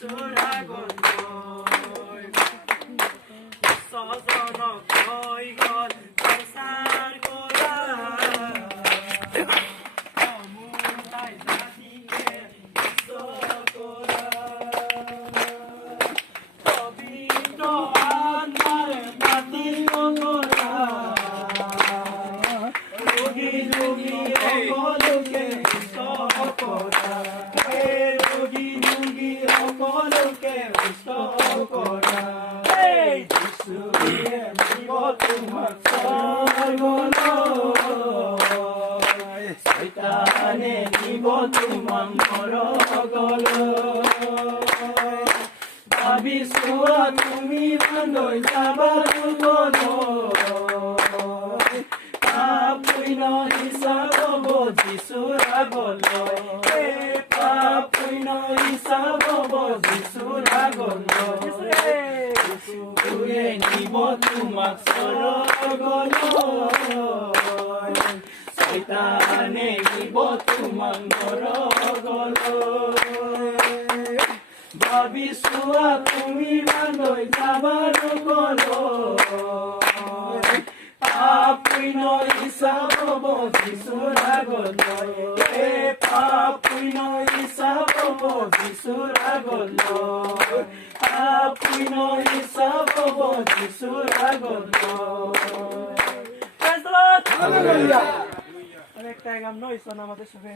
যিচুৰ আগলৈ ছজনক হৈ গ'ল প্ৰচাৰ কৰা সমুদায় জাতিকে বিশ্ব কৰা পবিত্ৰ আত্মাৰে মাতিব কৰা ৰোগী ৰোগী সকলোকে বিশ্ব কৰা ৰোগী ৰোগী সকলোকে বিশ্ব কৰা যিচুৱে নিব তোমাক স্বৰ্গলৈ শয়তানে নিব তোমাক নৰকলৈ ভাবি চোৱা তুমি লৈ যাবা গলৈ পাপ পুণ্য হিচাপ হ'ব যিচুৰ আগলৈ পাপ পুণ্য হিচাপ হ'ব যিচুৰ আগলৈ যিচুৱে নিব তোমাক স্বৰ্গলৈ শয়তানে নিব তোমাক নৰকলৈ ভাবি চোৱা তুমি লৈ যাবা গলৈ পাপ পুণ্য হিচাপ হ'ব যিচুৰ আগলৈ পাপ পুণ্য হিচাপ হ'ব যিচুৰ আগলৈ পাপ পুণ্য হিচাপ হ'ব যিচুৰ আগলৈ আৰেকটা গান নয় আমাদেৰ সবাই